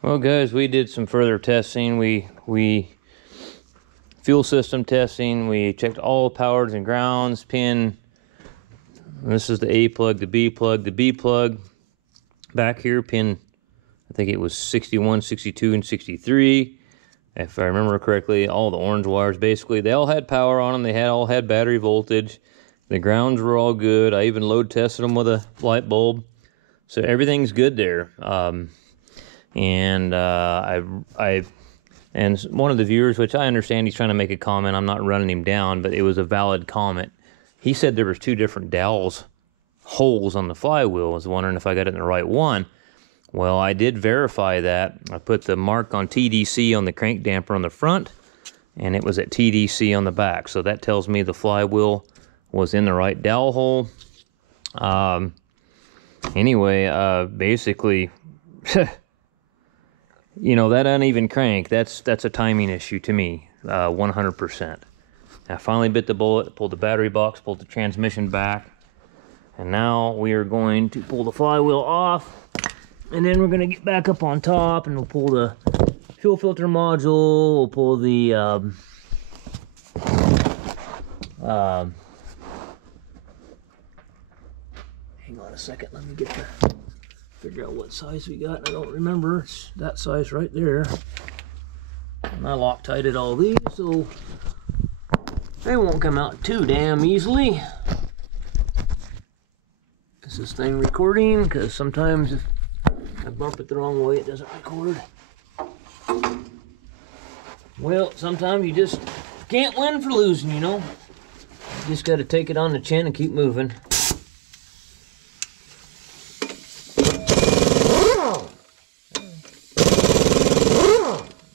Well, guys, we did some further testing. We fuel system testing. We checked all powers and grounds pin. This is the A plug, the B plug. The B plug back here, pin, I think it was 61, 62, and 63. If I remember correctly, all the orange wires, basically, they all had power on them. They all had battery voltage. The grounds were all good. I even load tested them with a light bulb. So everything's good there. And one of the viewers, which I understand he's trying to make a comment, I'm not running him down, but it was a valid comment. He said there was two different dowels holes on the flywheel. I was wondering if I got it in the right one. Well, I did verify that. I put the mark on TDC on the crank damper on the front, and it was at TDC on the back. So that tells me the flywheel was in the right dowel hole. Anyway, basically, you know, that uneven crank, that's a timing issue to me, 100%. I finally bit the bullet, pulled the battery box, pulled the transmission back, and now we are going to pull the flywheel off, and then we're going to get back up on top, and we'll pull the fuel filter module, we'll pull the hang on a second, let me get the, figure out what size we got. I don't remember. It's that size right there. And I Loctited all these, so they won't come out too damn easily. Is this thing recording? Because sometimes if I bump it the wrong way, it doesn't record. Well, sometimes you just can't win for losing, you know. You just got to take it on the chin and keep moving.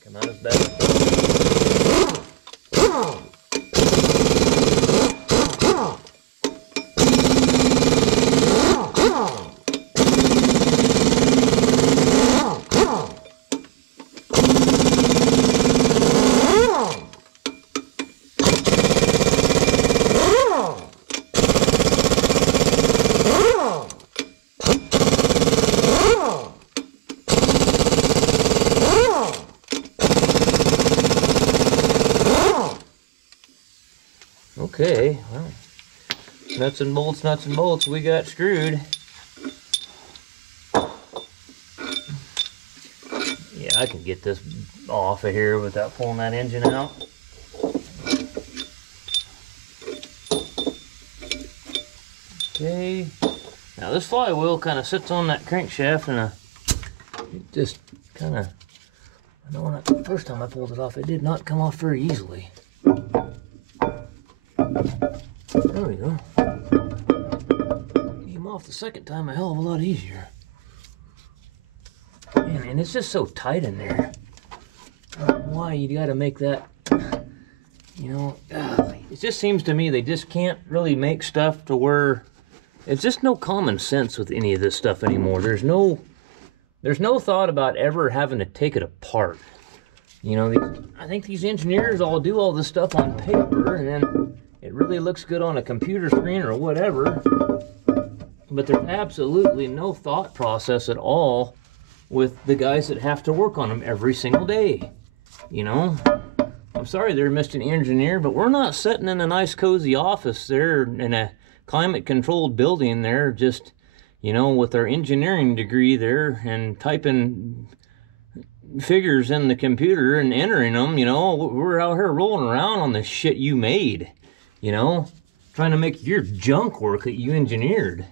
Come out as best. Okay, well, nuts and bolts, we got screwed. Yeah, I can get this off of here without pulling that engine out. Okay, now this flywheel kind of sits on that crankshaft, and it just kind of, I know when the first time I pulled it off, it did not come off very easily. There we go. Came off the second time a hell of a lot easier. Man, and it's just so tight in there. I don't know why you gotta make that, you know, it just seems to me they just can't really make stuff to where, it's just no common sense with any of this stuff anymore. There's no thought about ever having to take it apart. You know, I think these engineers all do all this stuff on paper, and then it really looks good on a computer screen or whatever, but there's absolutely no thought process at all with the guys that have to work on them every single day. You know, I'm sorry there, Mr. Engineer, but we're not sitting in a nice cozy office there in a climate controlled building there, just, you know, with our engineering degree there and typing figures in the computer and entering them. You know, we're out here rolling around on the shit you made. You know, trying to make your junk work that you engineered.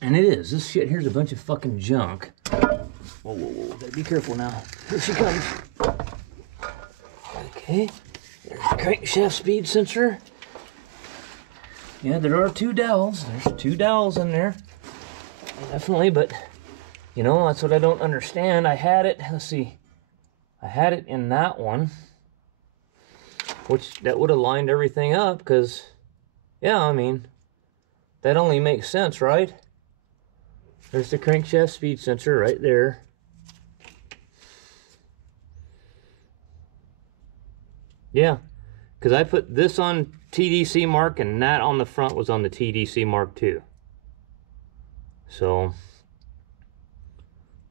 And it is. This shit here's a bunch of fucking junk. Whoa, whoa, whoa. Gotta be careful now. Here she comes. Okay. There's the crankshaft speed sensor. Yeah, there are two dowels. There's two dowels in there. Definitely, but, you know, that's what I don't understand. I had it, let's see. I had it in that one, which that would have lined everything up, because, yeah, I mean, that only makes sense, right? There's the crankshaft speed sensor right there. Yeah, because I put this on TDC mark and that on the front was on the TDC mark too. So,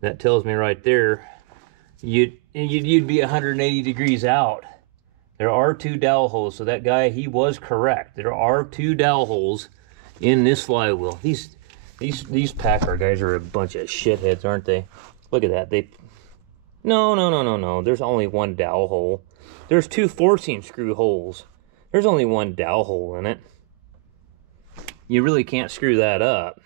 that tells me right there, you'd be 180 degrees out. There are 2 dowel holes, so that guy, he was correct. There are 2 dowel holes in this flywheel. These Packer guys are a bunch of shitheads, aren't they? Look at that. No. There's only 1 dowel hole. There's 2 forcing screw holes. There's only 1 dowel hole in it. You really can't screw that up.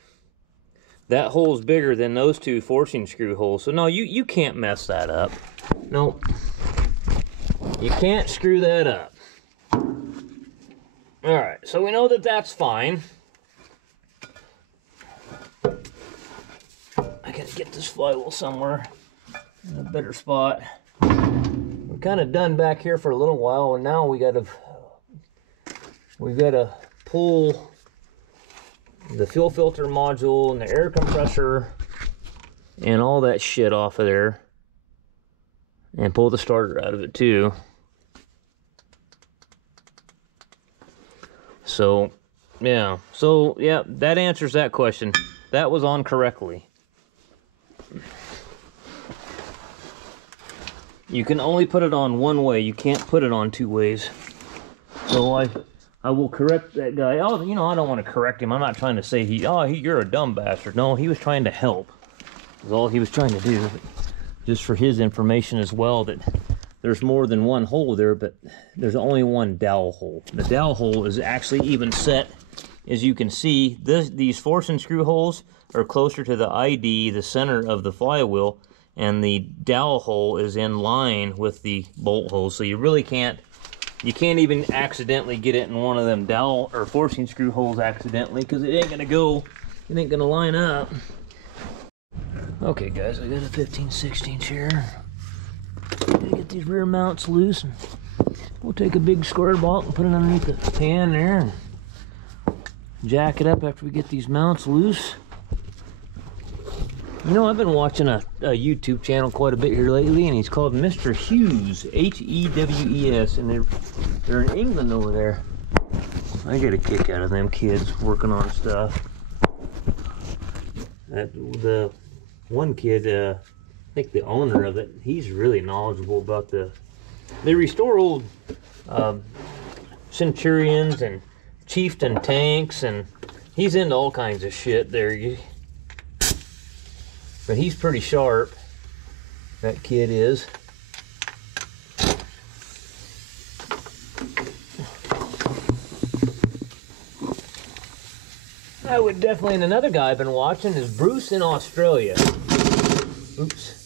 That hole's bigger than those 2 forcing screw holes. So no, you can't mess that up. No. You can't screw that up. Alright, so we know that that's fine. I gotta get this flywheel somewhere in a better spot. We're kind of done back here for a little while, and now we've got to pull the fuel filter module and the air compressor and all that shit off of there, and pull the starter out of it too. So yeah, that answers that question. That was on correctly. You can only put it on one way. You can't put it on 2 ways. So I will correct that guy. Oh, you know, I don't want to correct him. I'm not trying to say you're a dumb bastard. No, he was trying to help. That's all he was trying to do. But just for his information as well, that there's more than 1 hole there, but there's only 1 dowel hole. The dowel hole is actually even set. As you can see, these forcing screw holes are closer to the ID, the center of the flywheel, and the dowel hole is in line with the bolt hole. So you really can't even accidentally get it in one of them dowel or forcing screw holes accidentally, because it ain't gonna line up. Okay guys, I got a 15/16 here. Gotta get these rear mounts loose, and we'll take a big square bolt and put it underneath the pan there and jack it up after we get these mounts loose. You know, I've been watching a YouTube channel quite a bit here lately, and he's called Mr. Hughes, H-E-W-E-S, and they're in England over there. I get a kick out of them kids working on stuff. The one kid, I think the owner of it, he's really knowledgeable about they restore old Centurions and Chieftain tanks, and he's into all kinds of shit there. But he's pretty sharp, that kid is. I would definitely, and another guy I've been watching is Bruce in Australia. Oops.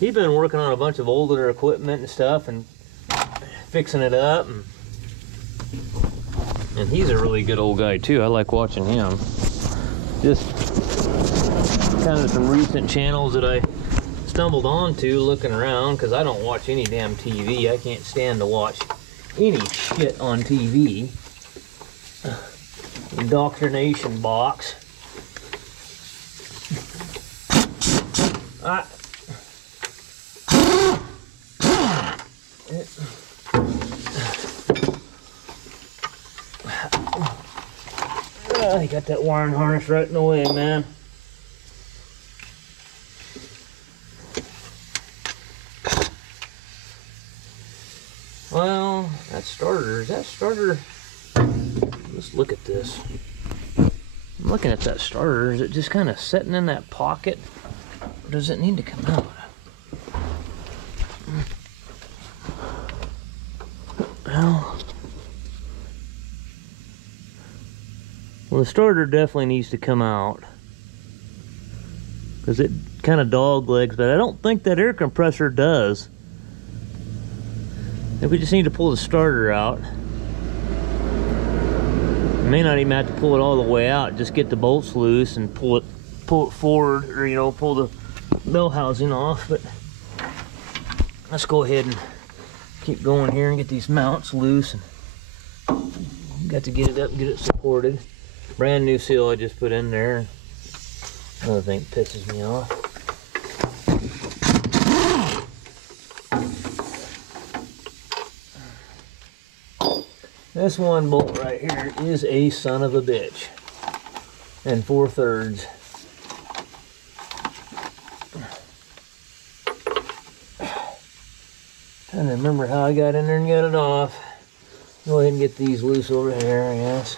He's been working on a bunch of older equipment and stuff and fixing it up. And he's a really good old guy too. I like watching him. Just kind of some recent channels that I stumbled onto looking around, because I don't watch any damn TV. I can't stand to watch any shit on TV. Indoctrination box. You got that wiring harness right in the way, man. Well, that starter, let's look at this. I'm looking at that starter. Is it just kind of sitting in that pocket, or does it need to come out? Well, the starter definitely needs to come out, because it kind of dog legs, but I don't think that air compressor does. If we just need to pull the starter out. We may not even have to pull it all the way out, just get the bolts loose and pull it forward, or, you know, pull the bell housing off. But let's go ahead and keep going here and get these mounts loose, and got to get it up and get it supported. Brand new seal I just put in there. Another thing pisses me off. This one bolt right here is a son of a bitch. and 4/3. Trying to remember how I got in there and got it off. Go ahead and get these loose over here, I guess.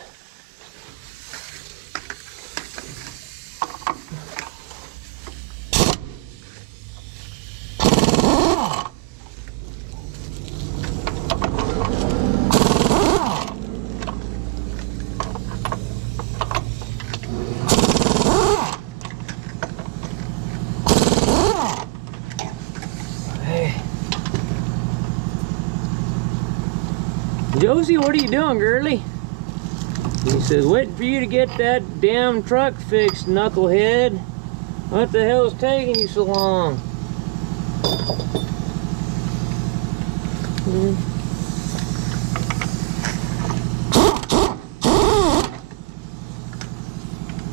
Josie, what are you doing, girlie? He says, waiting for you to get that damn truck fixed, knucklehead. What the hell's taking you so long?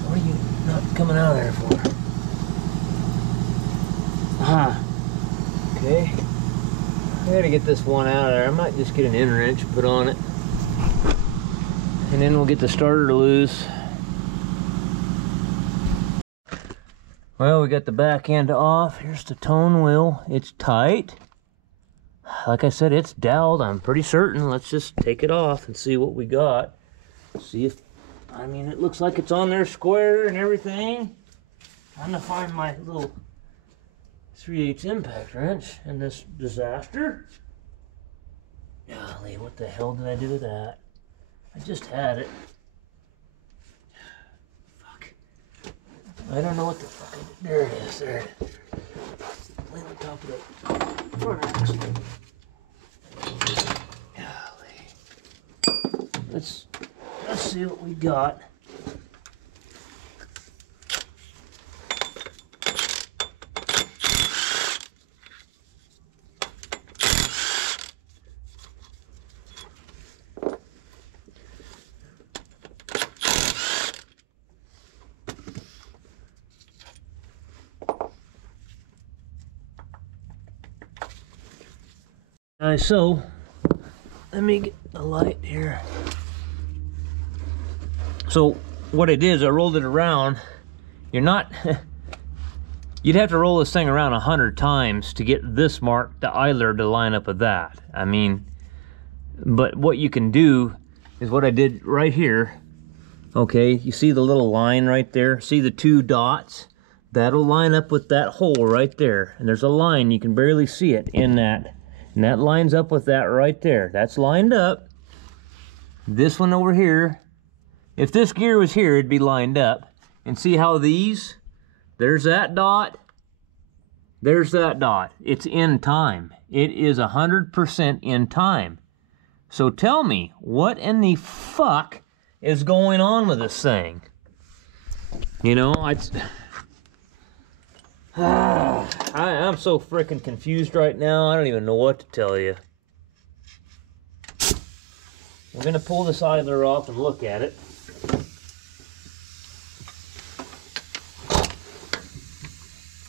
What are you not coming out of there for? Ah, okay. I gotta get this one out of there. I might just get an end wrench put on it. And then we'll get the starter loose. Well, we got the back end off. Here's the tone wheel. It's tight. Like I said, it's doweled, I'm pretty certain. Let's just take it off and see what we got. See if, I mean, it looks like it's on there square and everything. I'm gonna find my little 3/8 impact wrench in this disaster. Golly, what the hell did I do with that? I just had it. Fuck. I don't know what the fuck I did. There it is, there it is. Lay on top of the front axle. Golly. Let's see what we got. Alright, so let me get the light here. So what I did is I rolled it around. You're not, you'd have to roll this thing around 100 times to get this mark, the idler, to line up with that. I mean, but what you can do is what I did right here. Okay, you see the little line right there? See the 2 dots? That'll line up with that hole right there. And there's a line, you can barely see it in that. And that lines up with that right there. That's lined up. This one over here, if this gear was here, it'd be lined up. And see how these, there's that dot, there's that dot. It's in time. It is 100% in time. So tell me, what in the fuck is going on with this thing? You know, I'm so freaking confused right now. I don't even know what to tell you. We're gonna pull this idler off and look at it.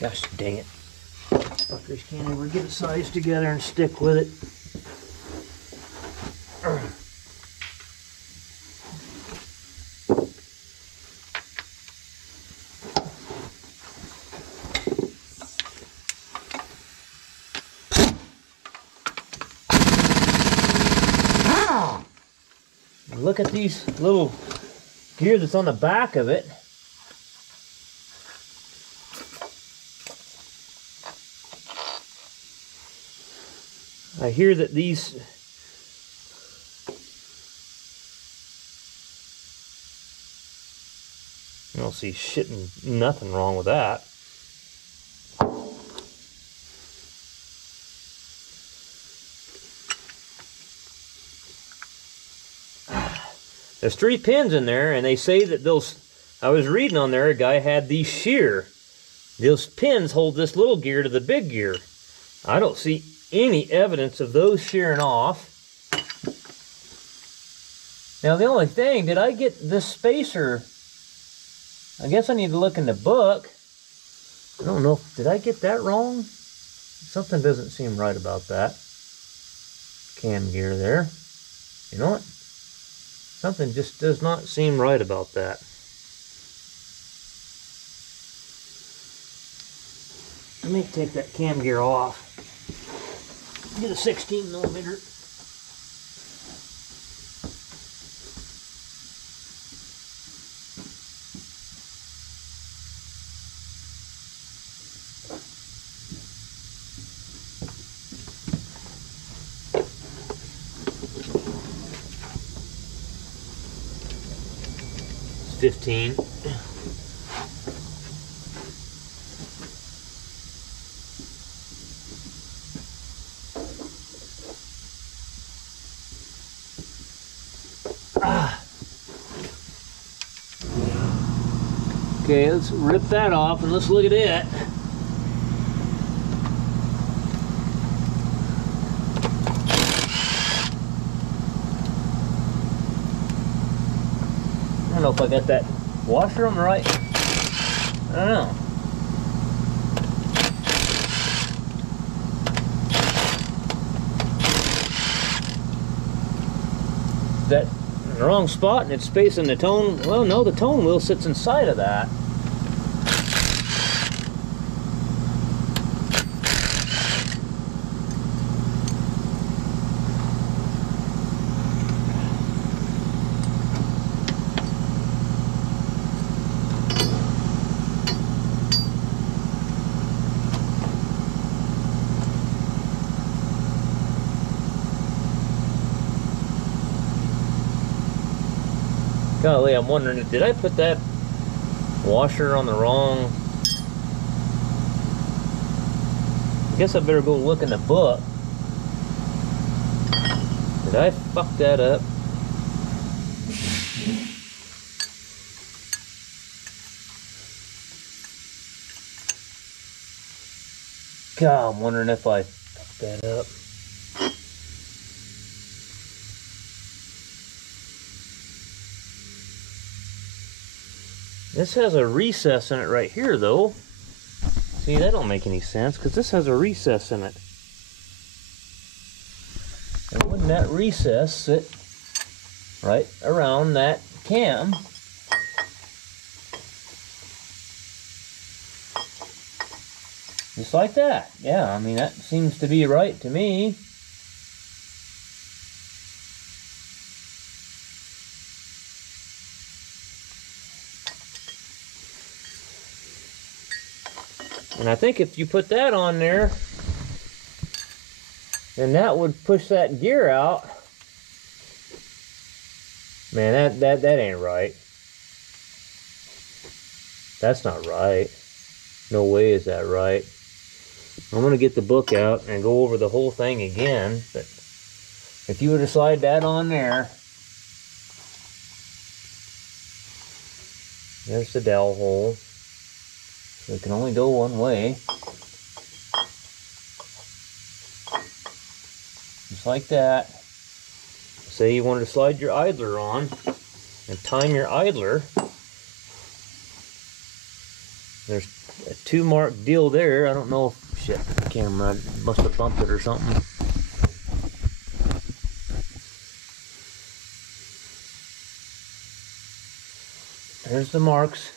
Gosh dang it. Fuckers can't ever get it sized together and stick with it. Look at these little gear that's on the back of it. I hear that these I don't see shit and nothing wrong with that. There's 3 pins in there, and they say that those, I was reading on there, a guy had these shear. Those pins hold this little gear to the big gear. I don't see any evidence of those shearing off. Now the only thing, did I get this spacer? I guess I need to look in the book. I don't know, did I get that wrong? Something doesn't seem right about that. Cam gear there. You know what? Something just does not seem right about that. Let me take that cam gear off. Get a 16 millimeter. It's 15. Okay, let's rip that off and let's look at it. I don't know if I got that washer on the right. I don't know. Is that in the wrong spot and it's facing the tone? Well, no, the tone wheel sits inside of that. Golly, I'm wondering, did I put that washer on the wrong? I guess I better go look in the book. Did I fuck that up? God, I'm wondering if I fucked that up. This has a recess in it right here, though. See, that don't make any sense, because this has a recess in it. And wouldn't that recess sit right around that cam? Just like that. Yeah, I mean, that seems to be right to me. And I think if you put that on there, then that would push that gear out. Man, that ain't right. That's not right. No way is that right. I'm gonna get the book out and go over the whole thing again. But if you were to slide that on there, there's the dowel hole. So it can only go one way. Just like that. Say you wanted to slide your idler on and time your idler. There's a 2 mark deal there. I don't know if, shit, the camera must have bumped it or something. There's the marks.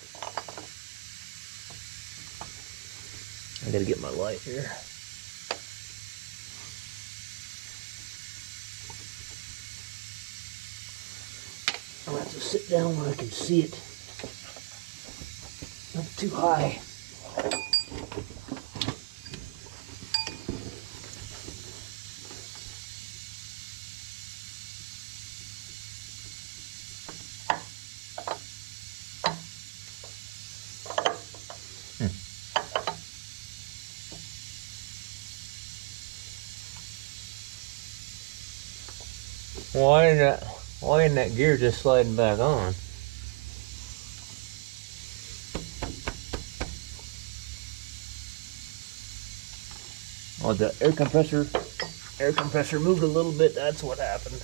I gotta get my light here. I'm gonna have to sit down where I can see it. Not too high. Why isn't that gear just sliding back on? Oh, the air compressor moved a little bit. That's what happened.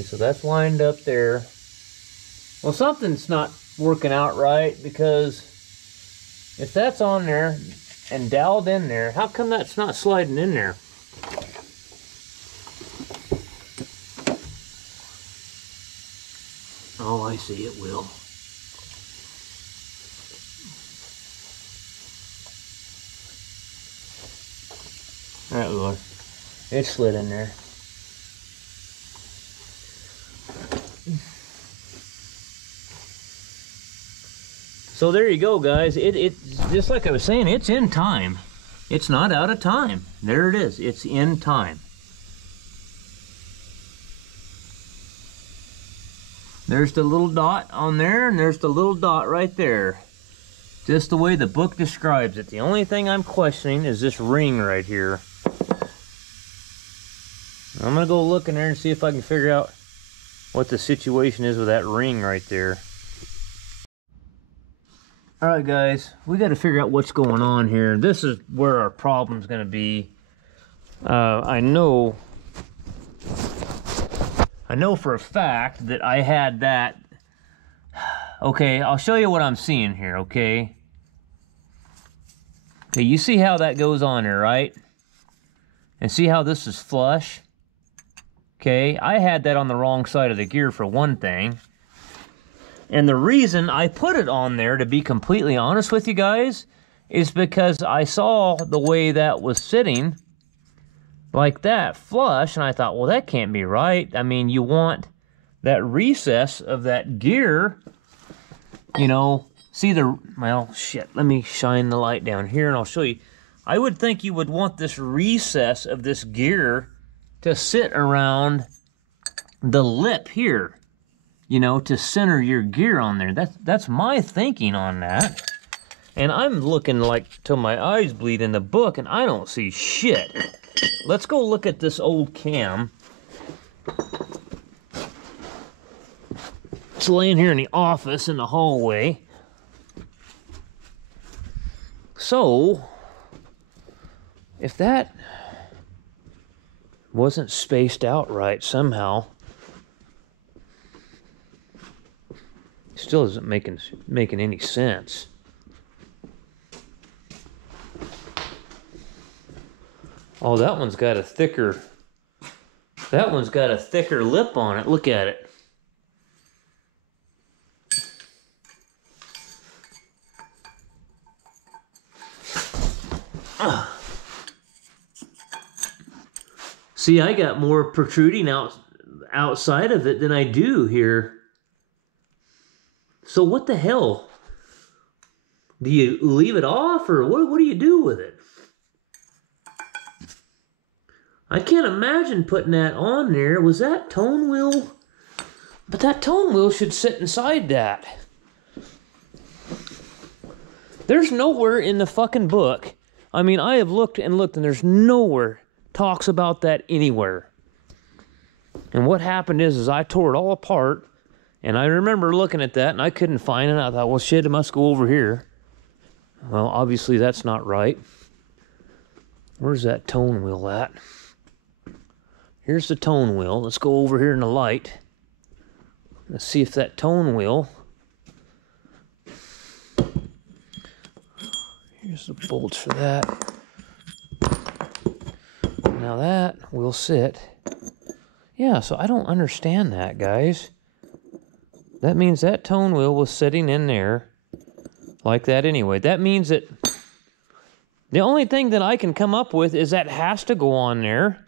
Okay, so that's lined up there. Well, something's not working out right, because if that's on there and doweled in there, how come that's not sliding in there? Oh, I see, it will. All right, Lord. It slid in there. So there you go, guys. It's just like I was saying, it's in time. It's not out of time. There it is. It's in time. There's the little dot on there, and there's the little dot right there. Just the way the book describes it. The only thing I'm questioning is this ring right here. I'm gonna go look in there and see if I can figure out what the situation is with that ring right there. All right, guys, we got to figure out what's going on here. This is where our problem's gonna be. I know for a fact that I had that. Okay, I'll show you what I'm seeing here, okay? Okay, you see how that goes on there, right? And see how this is flush? Okay, I had that on the wrong side of the gear for one thing. And the reason I put it on there, to be completely honest with you guys, is because I saw the way that was sitting like that, flush, and I thought, well, that can't be right. I mean, you want that recess of that gear, you know, see the, well, shit, let me shine the light down here and I'll show you. I would think you would want this recess of this gear to sit around the lip here, you know, to center your gear on there. That's my thinking on that. And I'm looking like till my eyes bleed in the book and I don't see shit. Let's go look at this old cam. It's laying here in the office in the hallway. So, if that wasn't spaced out right somehow, still isn't making any sense. Oh, that one's got a thicker lip on it. Look at it. See, I got more protruding outside of it than I do here. So what the hell? Do you leave it off, or what do you do with it? I can't imagine putting that on there. Was that tone wheel? But that tone wheel should sit inside that. There's nowhere in the fucking book. I mean, I have looked and looked, and there's nowhere talks about that anywhere. And what happened is I tore it all apart, and I remember looking at that, and I couldn't find it. I thought, well, shit, it must go over here. Well, obviously that's not right. Where's that tone wheel at? Here's the tone wheel. Let's go over here in the light. Let's see if that tone wheel... Here's the bolts for that. Now that will sit. Yeah, so I don't understand that, guys. That means that tone wheel was sitting in there like that anyway. That means that the only thing that I can come up with is that has to go on there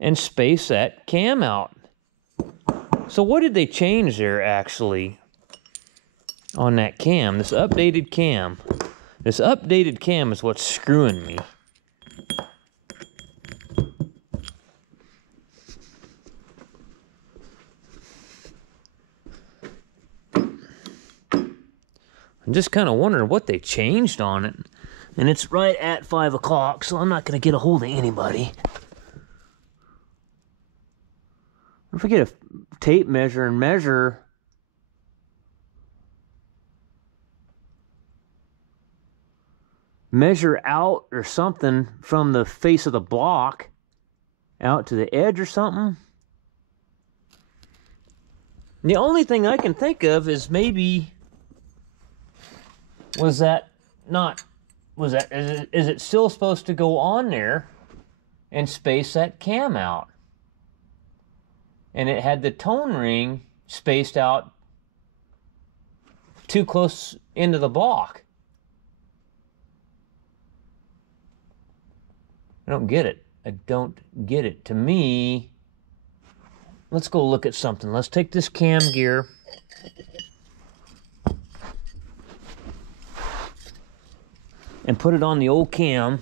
and space that cam out. So what did they change there, actually, on that cam? This updated cam. This updated cam is what's screwing me. I'm just kind of wondering what they changed on it. And it's right at 5 o'clock, so I'm not going to get a hold of anybody. If I get a tape measure and measure out or something from the face of the block out to the edge or something. The only thing I can think of is maybe, is it still supposed to go on there and space that cam out? And it had the tone ring spaced out too close into the block. I don't get it. I don't get it. To me, let's go look at something. Let's take this cam gear. And put it on the old cam.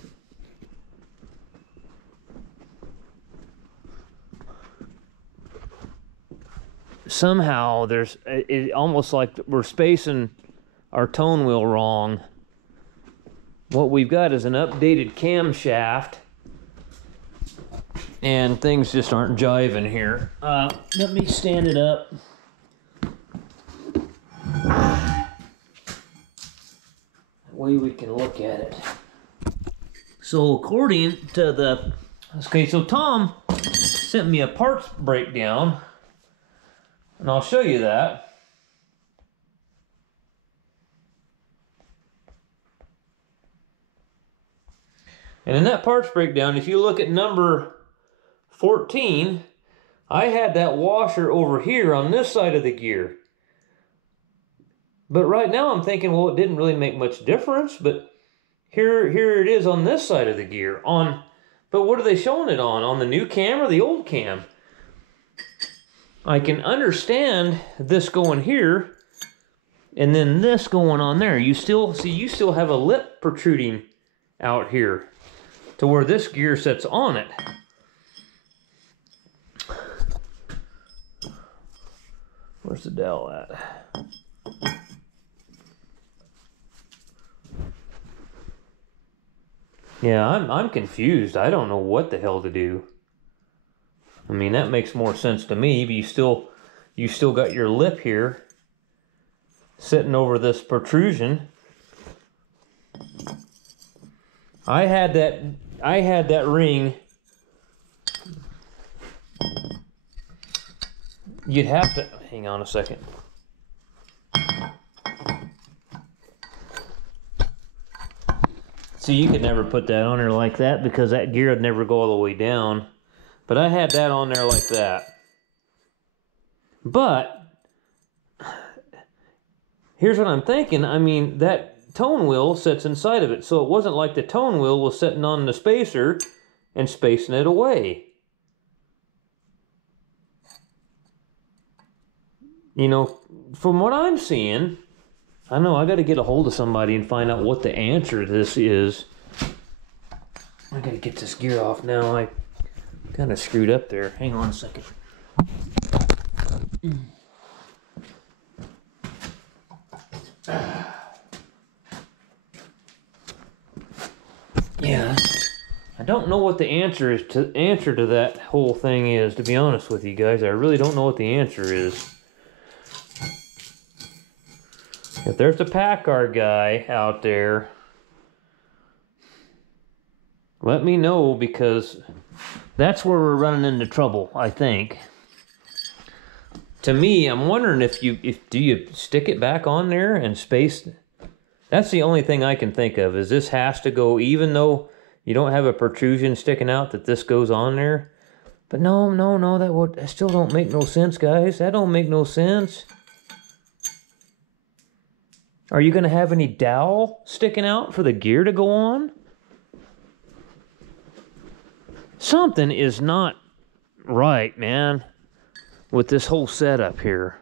Somehow there's it almost like we're spacing our tone wheel wrong. What we've got is an updated camshaft, and things just aren't jiving here. Let me stand it up. That way we can look at it. So according to the, okay, so Tom sent me a parts breakdown, and I'll show you that. And in that parts breakdown, if you look at number 14, I had that washer over here on this side of the gear. But right now I'm thinking, well, it didn't really make much difference, but here it is on this side of the gear. But what are they showing it on? On the new cam or the old cam? I can understand this going here and then this going on there. You still have a lip protruding out here to where this gear sits on it. Where's the dowel at? Yeah, I'm confused. I don't know what the hell to do. I mean, that makes more sense to me, but you still got your lip here sitting over this protrusion. I had that ring. You'd have to hang on a second. See, you could never put that on there like that because that gear would never go all the way down. But I had that on there like that. But here's what I'm thinking. I mean, that tone wheel sits inside of it. So it wasn't like the tone wheel was sitting on the spacer and spacing it away. You know, from what I'm seeing, I know I got to get a hold of somebody and find out what the answer to this is. I got to get this gear off now. I kind of screwed up there. Hang on a second. Yeah, I don't know what the answer to that whole thing is, to be honest with you guys. I really don't know what the answer is. If there's a Packard guy out there, let me know, because that's where we're running into trouble, I think. To me, I'm wondering do you stick it back on there and space? That's the only thing I can think of, is this has to go, even though you don't have a protrusion sticking out, that this goes on there. But no, that still don't make no sense, guys. That don't make no sense. Are you going to have any dowel sticking out for the gear to go on? Something is not right, man, with this whole setup here.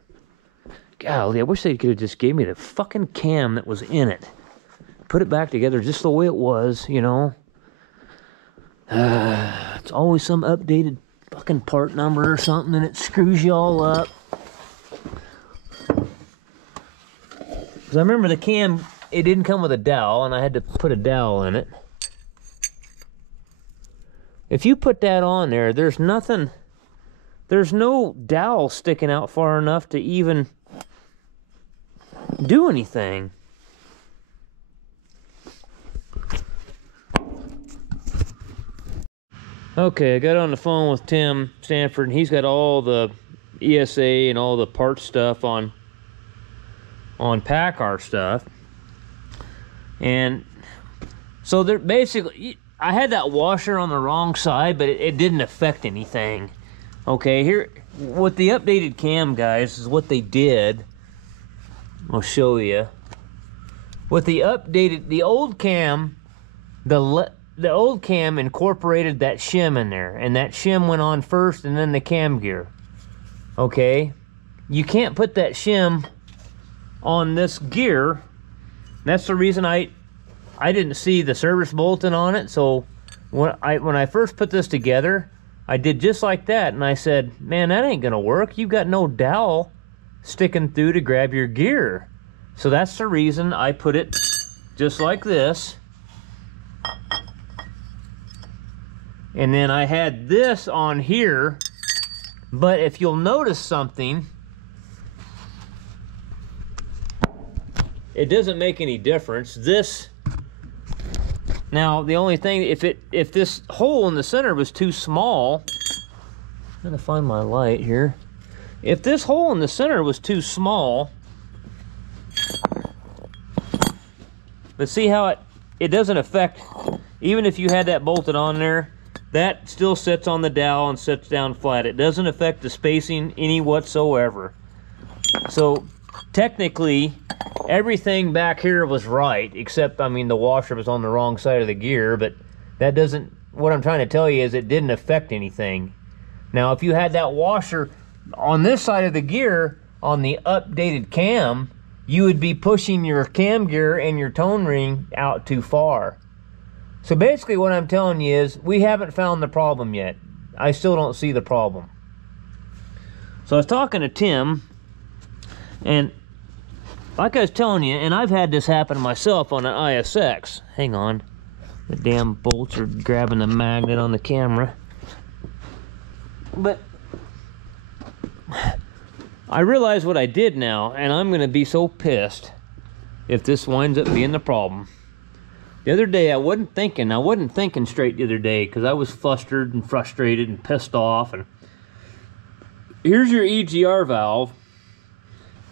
Golly, I wish they could have just gave me the fucking cam that was in it. Put it back together just the way it was, you know. It's always some updated fucking part number or something, and it screws you all up. Because I remember the cam, it didn't come with a dowel, and I had to put a dowel in it. If you put that on there, there's nothing, there's no dowel sticking out far enough to even do anything. Okay, I got on the phone with Tim Stanford, and he's got all the ESA and all the part stuff on PACCAR stuff. And so they're basically, I had that washer on the wrong side, but it didn't affect anything. Okay, here, with the updated cam, guys, is what they did. I'll show you. With the updated, the old cam, the old cam incorporated that shim in there, and that shim went on first and then the cam gear. Okay, you can't put that shim on this gear. That's the reason I didn't see the service bulletin on it. So when I first put this together, I did just like that, and I said, man, that ain't gonna work. You've got no dowel sticking through to grab your gear. So that's the reason I put it just like this. And then I had this on here, but if you'll notice something, it doesn't make any difference. This, now the only thing, if this hole in the center was too small, I'm gonna find my light here. If this hole in the center was too small, but see how it doesn't affect, even if you had that bolted on there, that still sits on the dowel and sits down flat. It doesn't affect the spacing any whatsoever. So technically, everything back here was right, except, I mean, the washer was on the wrong side of the gear, but that doesn't, what I'm trying to tell you is it didn't affect anything. Now, if you had that washer on this side of the gear, on the updated cam, you would be pushing your cam gear and your tone ring out too far. So basically what I'm telling you is, we haven't found the problem yet. I still don't see the problem. So I was talking to Tim, and like I was telling you, and I've had this happen myself on an ISX. Hang on, the damn bolts are grabbing the magnet on the camera. But I realize what I did now, and I'm gonna be so pissed if this winds up being the problem. The other day I wasn't thinking straight the other day, because I was flustered and frustrated and pissed off. And here's your EGR valve,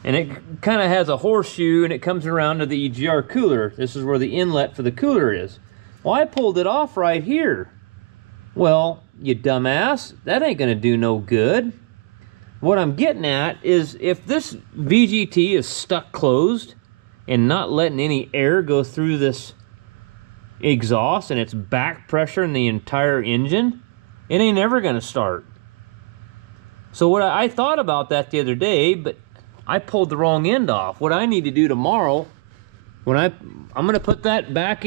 and it kind of has a horseshoe, and it comes around to the EGR cooler. This is where the inlet for the cooler is. Well, I pulled it off right here. Well, you dumbass, that ain't gonna do no good. What I'm getting at is, if this VGT is stuck closed and not letting any air go through this exhaust, and it's back pressure in the entire engine, it ain't ever gonna start. So what I thought about that the other day, but I pulled the wrong end off. What I need to do tomorrow, when I'm gonna put that back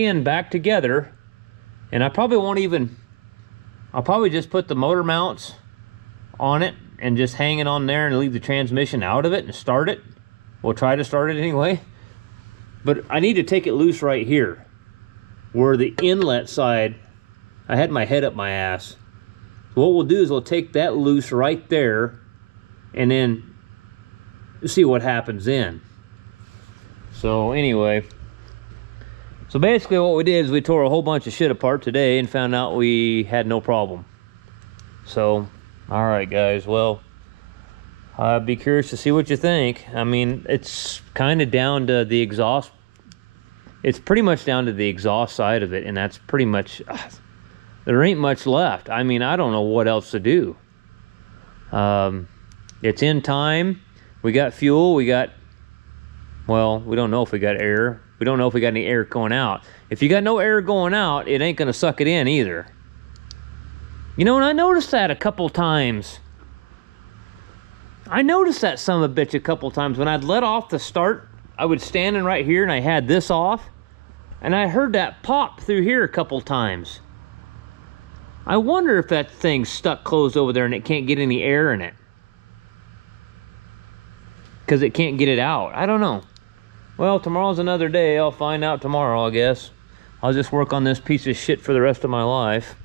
together, and I probably won't even, I'll probably just put the motor mounts on it and just hang it on there and leave the transmission out of it and start it. We'll try to start it anyway. But I need to take it loose right here, where the inlet side, I had my head up my ass. So what we'll do is we'll take that loose right there, and then see what happens then. So anyway, so basically what we did is we tore a whole bunch of shit apart today and found out we had no problem. So, all right guys, well, I'd be curious to see what you think. I mean, it's kind of down to the exhaust. It's pretty much down to the exhaust side of it, and that's pretty much, there ain't much left. I mean, I don't know what else to do. It's in time. We got fuel, we got, well, we don't know if we got air. We don't know if we got any air going out. If you got no air going out, it ain't gonna suck it in either. You know, and I noticed that a couple times. I noticed that son of a bitch a couple times. When I'd let off the start, I would stand in right here and I had this off, and I heard that pop through here a couple times. I wonder if that thing's stuck closed over there and it can't get any air in it, because it can't get it out. I don't know. Well, tomorrow's another day. I'll find out tomorrow, I guess. I'll just work on this piece of shit for the rest of my life.